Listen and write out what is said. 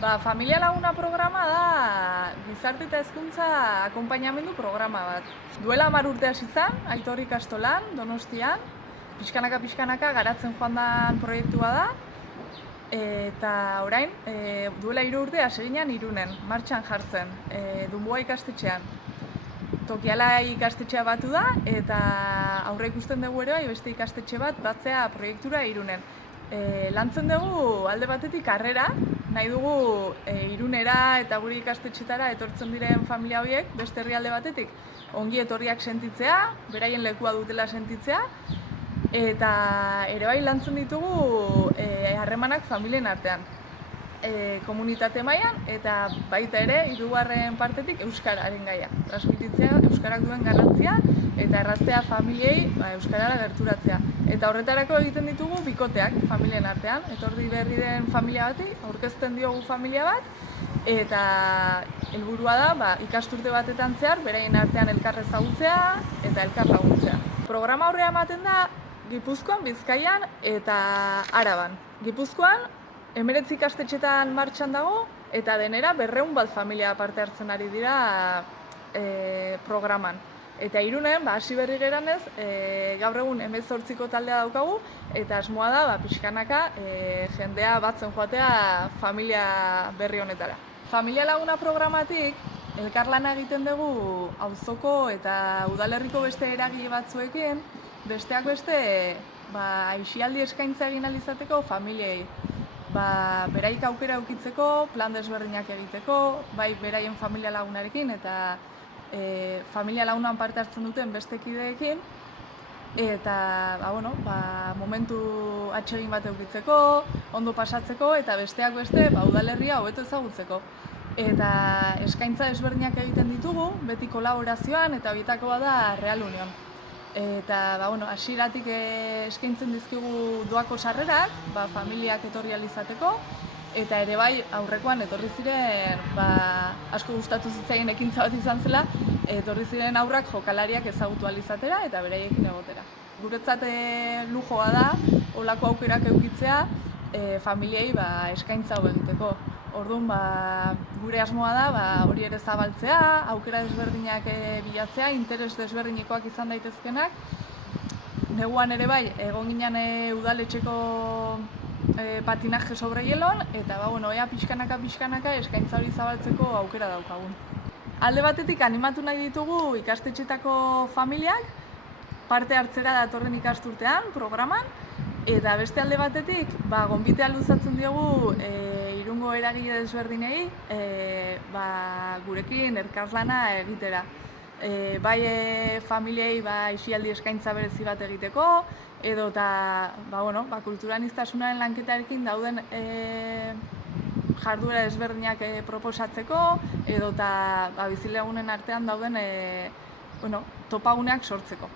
Familia Laguna programa da gizarte eta hezkuntza akonpainamendu programa bat. Duela 10 urte hasi zen, Aitor ikastolan, Donostian, pixkanaka garatzen joan den proiektua da, eta orain, duela 3 urte hasi ginen Irunen, martxan jartzen, Dunboa ikastetxean. Tokialai ikastetxea batu da, eta aurre ikusten dugu ere beste ikastetxe bat batzea proiektura Irunen. Lantzen dugu alde batetik harrera, nahi dugu Irunera eta gure ikastetxetara etortzen diren familia horiek beste herrialde batetik ongi etorriak sentitzea, beraien lekua dutela sentitzea, eta ere bai lantzen ditugu harremanak familien artean. Komunitate mailan eta baita ere hirugarren partetik euskararen gaia. Transmititzea euskarak duen garrantzia eta erraztea familiei euskarara gerturatzea. Eta horretarako egiten ditugu bikoteak familien artean. Etorri berri den familia bati aurkezten diogu familia bat eta helburua da ikasturte batetan zehar beraien artean elkar ezagutzea eta elkar laguntzea. Programa aurrea ematen da Gipuzkoan, Bizkaian eta Araban. Gipuzkoan 19 ikastetxetan martxan dago, eta denera 200 bat familia parte hartzen ari dira programan. Eta Irunen, hasi berri geranez, gaur egun 18ko taldea daukagu, eta asmoa da pixkanaka jendea batzen joatea familia berri honetara. Familia Laguna programatik elkarlana egiten dugu auzoko eta udalerriko beste eragile batzuekin, besteak beste aisialdi eskaintza egin ahal izateko familiei. Beraik aukera edukitzeko, plan desberdinak egiteko, bai beraien familia lagunarekin eta familia lagunan parte hartzen duten beste kideekin, eta momentu atsegin bat edukitzeko, ondo pasatzeko eta besteak beste udalerria hobeto ezagutzeko. Eta eskaintza desberdinak egiten ditugu, beti kolaborazioan eta horietakoa da Real Union. Eta hasieratik eskaintzen dizkigu doako sarrerak, familiak etorri ahal izateko, eta ere bai aurrekoan etorri ziren, asko gustatu zitzaien ekintza bat izan zela, etorri ziren haurrak jokalariak ezagutu ahal izatera eta beraiekin egotera. Guretzat lujoa da, holako aukerak edukitzea, familiei eskaintza hau egiteko. Orduan, gure asmoa da hori ere zabaltzea, aukera desberdinak bilatzea, interes desberdinikoak izan daitezkenak. Neguan ere bai, egon ginen udaletxeko patinaje sobre hielon, eta ea pixkanaka eskaintza hori zabaltzeko aukera daukagun. Alde batetik animatu nahi ditugu ikastetxetako familiak, parte hartzera datorren ikasturtean, programan, eta beste alde batetik, gonbitea luzatzen diogu Irungo eragile desberdinei gurekin elkarlana egitera. Bai familiei aisialdi eskaintza berezi bat egiteko, edo eta kulturaniztasunaren lanketarekin dauden jarduera desberdinak proposatzeko, edo eta bizilagunen artean dauden topaguneak sortzeko.